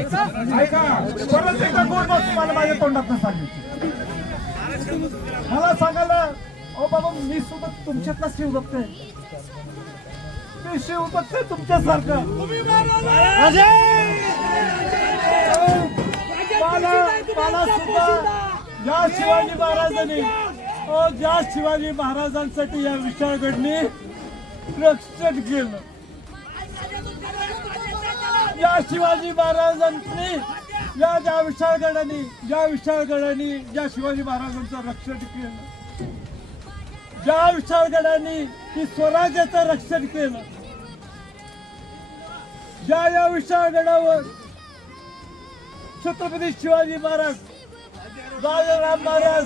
ऐका परत एकदा गोड बात तुम्हाला माझ्या तोंडात सांगितली मला सांगायला अहो बाबा मी सुद्धा तुमच्यातला शिवभक्त बघते मी शिवभक्त बघते तुमच्यासारखं मला मला सुद्धा या शिवाजी महाराजांनी अहो, ज्या शिवाजी महाराजांसाठी या विशाळगडनी रक्षण केलं. या शिवाजी महाराजांनी या ज्या विशाळगडाने ज्या विशाळगडाने ज्या शिवाजी महाराजांचं रक्षण केलं. ज्या विशाळगडाने की स्वराज्याचं रक्षण केलं. ज्या या विशाळगडावर छत्रपती शिवाजी महाराज राजाराम महाराज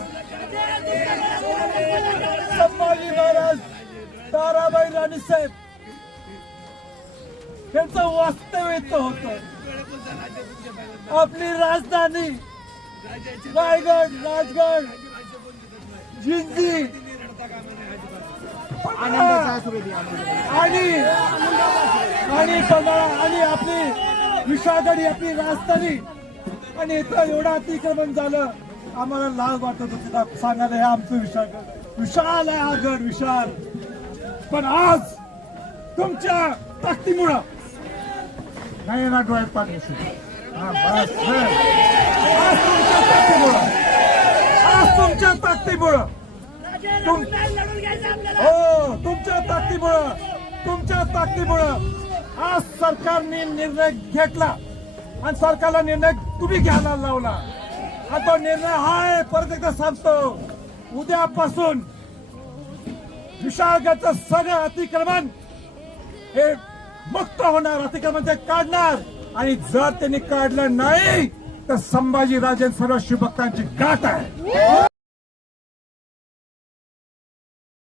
संभाजी महाराज ताराबाई राणीसाहेब त्यांचं वास्तव्य होत होतं. आपली राजधानी रायगड राजगड जिंजी आणि आणि आणि आपली विषादडी आपली राजधानी. आणि इथं एवढं अतिक्रमण झालं आम्हाला लाज वाटत होती. सांगायला हे आमचं विशाल विशाल आहे हा गड विशाल. पण आज तुमच्या ताकदीमुळं नाही ना डोळ्यात पाणी हा, बस, आज तुमच्या ताकदीमुळं. आज तुमच्या ताकदीमुळं. तुम- हो तुमच्या ताकदीमुळं. तुमच्या ताकदीमुळं. आज सरकारने निर्णय घेतला. आणि सरकारला निर्णय तुम्ही घ्यायला लावला. आणि तो निर्णय हाय परत एकदा सांगतो. उद्यापासून विशाळगडचं सगळं अतिक्रमण हे मुक्त होणार अतिक्रमण ते काढणार. आणि जर त्यांनी काढलं नाही तर संभाजी राजे सर्व शिवभक्तांची गाठ आहे.